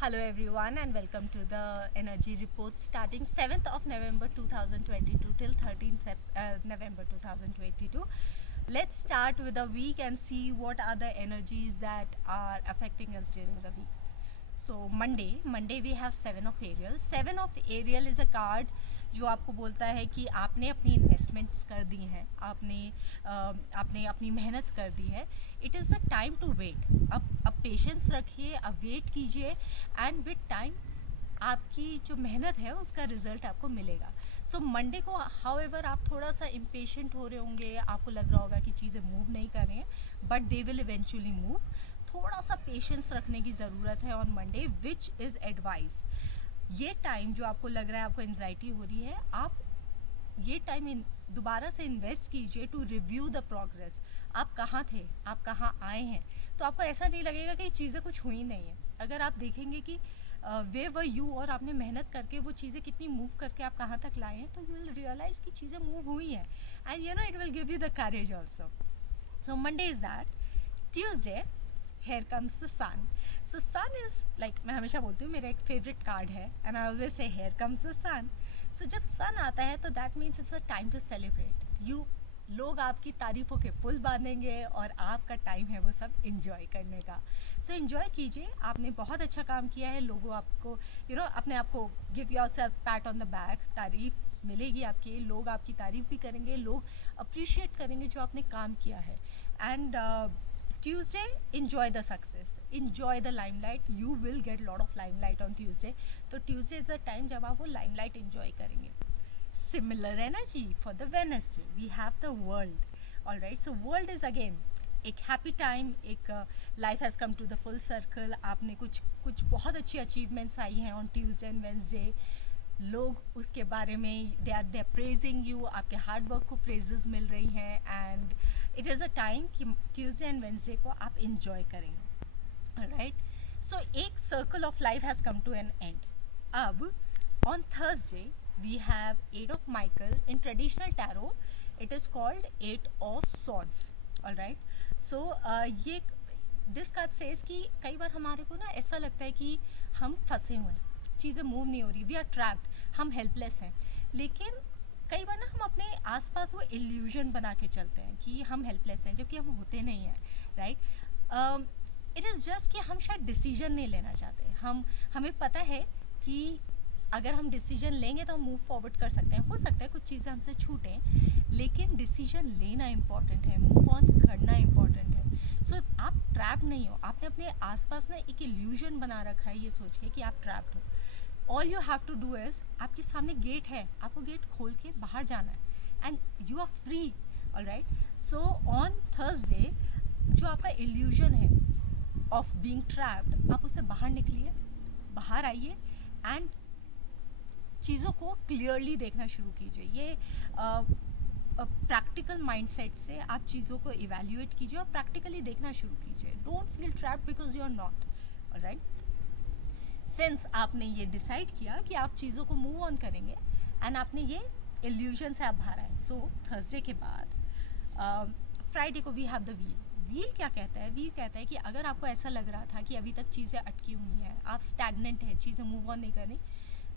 Hello everyone and welcome to the energy report starting 7th of November 2022 till 13th November 2022. Let's start with the week and see what are the energies that are affecting us during the week. So Monday we have 7 of Ariel. 7 of Ariel is a card जो आपको बोलता है कि आपने अपनी investments कर दी हैं, आपने अपनी मेहनत कर दी है. It is the time to wait. अब पेशेंस रखिए, अब वेट कीजिए एंड विद टाइम आपकी जो मेहनत है उसका रिजल्ट आपको मिलेगा. सो मंडे को हाउएवर आप थोड़ा सा इम्पेशेंट हो रहे होंगे, आपको लग रहा होगा कि चीज़ें मूव नहीं कर रही हैं, but they will eventually move. थोड़ा सा पेशेंस रखने की ज़रूरत है on Monday which is advise. ये टाइम जो आपको लग रहा है आपको एंजाइटी हो रही है, आप ये टाइम दोबारा से इन्वेस्ट कीजिए टू रिव्यू द प्रोग्रेस. आप कहाँ थे, आप कहाँ आए हैं, तो आपको ऐसा नहीं लगेगा कि चीज़ें कुछ हुई नहीं है. अगर आप देखेंगे कि वे वर यू और आपने मेहनत करके वो चीज़ें कितनी मूव करके आप कहाँ तक लाए हैं, तो यू विल रियलाइज़ कि चीज़ें मूव हुई हैं and you know it will give you the courage also. So Monday is that. Tuesday, here comes the sun. So sun is like मैं हमेशा बोलती हूँ मेरा एक फेवरेट कार्ड है and I always say here comes the sun. So जब sun आता है तो that means it's a time to celebrate. You लोग आपकी तारीफ़ों के पुल बांधेंगे और आपका टाइम है वो सब इंजॉय करने का. सो इंजॉय कीजिए, आपने बहुत अच्छा काम किया है. लोगों आपको अपने आप को give your self PAT on the back. तारीफ़ मिलेगी आपकी, लोग आपकी तारीफ़ भी करेंगे, लोग अप्रिशिएट करेंगे जो आपने काम किया है. And Tuesday, enjoy the success, enjoy the limelight. You will get lot of limelight on Tuesday. तो Tuesday is the time जब आप वो limelight enjoy करेंगे. Similar energy for the Wednesday. We have the world. All right. So world is again एक happy time. एक life has come to the full circle. आपने कुछ बहुत अच्छी achievements आई हैं on Tuesday and Wednesday. लोग उसके बारे में दे आर प्रेजिंग यू, आपके हार्ड वर्क को प्रेजेस मिल रही हैं and it is a time कि ट्यूसडे एंड वेंसडे को आप इंजॉय करेंगे. राइट. सो एक circle of life has come to an end. अब on Thursday we have eight of Michael. In traditional tarot it is called eight of swords. Alright. So ये this card says कि कई बार हमारे को ना ऐसा लगता है कि हम फंसे हुए हैं, चीज़ें मूव नहीं हो रही, वी आर ट्रैप्ड, हम हेल्पलेस हैं. लेकिन कई बार ना हम अपने आसपास वो इल्यूजन बना के चलते हैं कि हम हेल्पलेस हैं, जबकि हम होते नहीं हैं. राइट. इट इज़ जस्ट कि हम शायद डिसीजन नहीं लेना चाहते. हमें पता है कि अगर हम डिसीजन लेंगे तो हम मूव फॉरवर्ड कर सकते हैं. हो सकता है कुछ चीज़ें हमसे छूटें, लेकिन डिसीजन लेना इम्पॉर्टेंट है, मूव ऑन करना इम्पॉर्टेंट है. सो आप ट्रैप नहीं हो. आपने अपने आसपास ना एक इल्यूजन बना रखा है ये सोच के कि आप ट्रैप्ड हो. All you have to do is, आपके सामने गेट है, आपको गेट खोल के बाहर जाना है and you are free. Alright. So on Thursday जो आपका इल्यूजन है ऑफ बीइंग ट्रैप्ड, आप उससे बाहर निकलिए, बाहर आइए एंड चीज़ों को क्लियरली देखना शुरू कीजिए. ये प्रैक्टिकल माइंडसेट से आप चीज़ों को इवैल्यूएट कीजिए और प्रैक्टिकली देखना शुरू कीजिए. Don't feel trapped because you are not. Alright. Since आपने ये डिसाइड किया कि आप चीज़ों को मूव ऑन करेंगे एंड आपने ये इल्यूजन से आप बाहर आए. सो थर्सडे के बाद फ्राइडे को we have the wheel. Wheel क्या कहता है? व्हील कहता है कि अगर आपको ऐसा लग रहा था कि अभी तक चीज़ें अटकी हुई हैं, आप स्टैगनेंट है, चीज़ें मूव ऑन नहीं कर रही,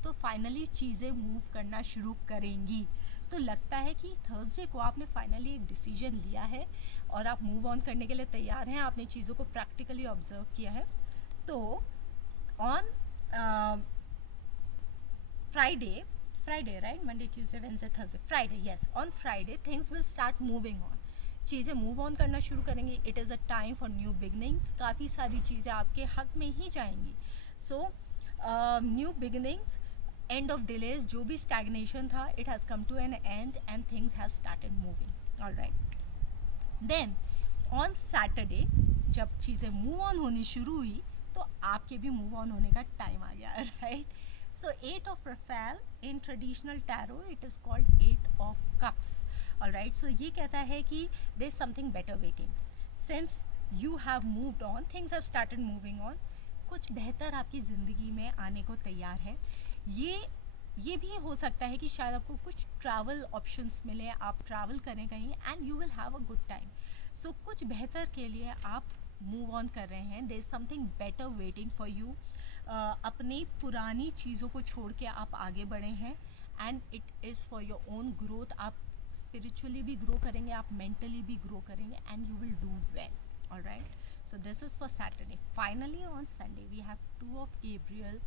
तो फाइनली चीज़ें मूव करना शुरू करेंगी. तो लगता है कि थर्सडे को आपने फाइनली एक डिसीजन लिया है और आप मूव ऑन करने के लिए तैयार हैं. आपने चीज़ों को प्रैक्टिकली ऑब्जर्व किया है. तो on Friday, right, Monday Tuesday Wednesday Thursday, Friday, yes, on Friday things will start moving on. चीज़ें मूव ऑन करना शुरू करेंगी. It is a time for new beginnings. काफ़ी सारी चीज़ें आपके हक में ही जाएंगी. So new beginnings, end of delays, जो भी स्टैग्नेशन था, it has come to an end and things have started moving. Alright. Then on Saturday जब चीज़ें मूव ऑन होनी शुरू हुई तो आपके भी मूव ऑन होने का टाइम आ गया. Right. So eight of Raphael in traditional tarot it is called eight of cups. Alright. So ये कहता है कि there is something better waiting. Since you have moved on, things have started moving on, कुछ बेहतर आपकी ज़िंदगी में आने को तैयार है. ये भी हो सकता है कि शायद आपको कुछ ट्रैवल ऑप्शंस मिले, आप ट्रैवल करें कहीं and you will have a good time. So कुछ बेहतर के लिए आप मूव ऑन कर रहे हैं. There is something better waiting for you. अपनी पुरानी चीज़ों को छोड़ के आप आगे बढ़े हैं, and it is for your own growth. आप स्पिरिचुअली भी ग्रो करेंगे, आप मेंटली भी ग्रो करेंगे, and you will do well. Alright, so this is for Saturday. Finally on Sunday we have two of Gabriel.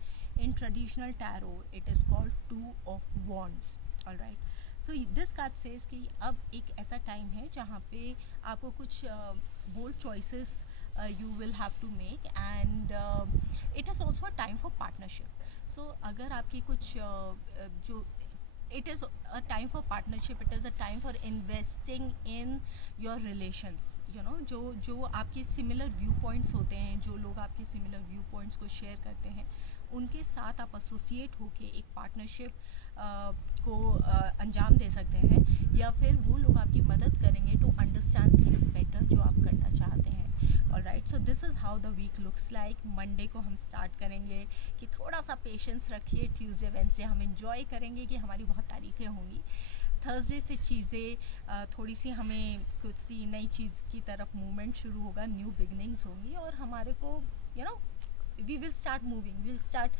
In traditional tarot it is called two of wands. All right, so this card says कि अब एक ऐसा time है जहाँ पे आपको कुछ bold choices you will have to make, and it is also a time for partnership. So अगर आपकी कुछ जो it is a time for partnership, it is a time for investing in your relations, you know, जो आपके similar viewpoints होते हैं, जो लोग आपके similar viewpoints को share करते हैं, उनके साथ आप associate होके एक partnership को अंजाम दे सकते हैं, या फिर वो लोग आपकी मदद करेंगे to understand things better जो आप करना चाहते हैं. Alright, so this is how the week looks like. Monday को हम start करेंगे कि थोड़ा सा पेशेंस रखिए. ट्यूसडे वेंसडे हम enjoy करेंगे कि हमारी बहुत तारीफ़ें होंगी. थर्सडे से चीज़ें थोड़ी सी हमें कुछ सी नई चीज़ की तरफ मूवमेंट शुरू होगा, न्यू बिगनिंग्स होंगी, और हमारे को you know we will start moving, we will start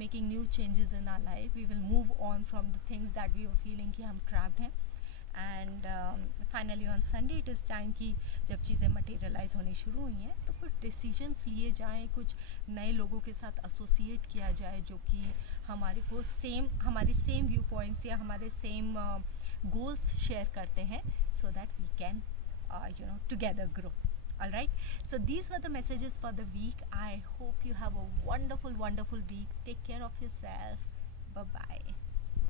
making new changes in our life. We will move on from the things that we were feeling कि हम trapped हैं. And finally on Sunday it is time कि जब चीज़ें materialise होनी शुरू हुई हैं तो कुछ डिसीजंस लिए जाएं, कुछ नए लोगों के साथ एसोसिएट किया जाए जो कि हमारे को हमारे सेम व्यू पॉइंट्स या हमारे सेम गोल्स शेयर करते हैं, so that we can together grow. All right, so these were the messages for the week. I hope you have a wonderful week. Take care of yourself. Bye bye.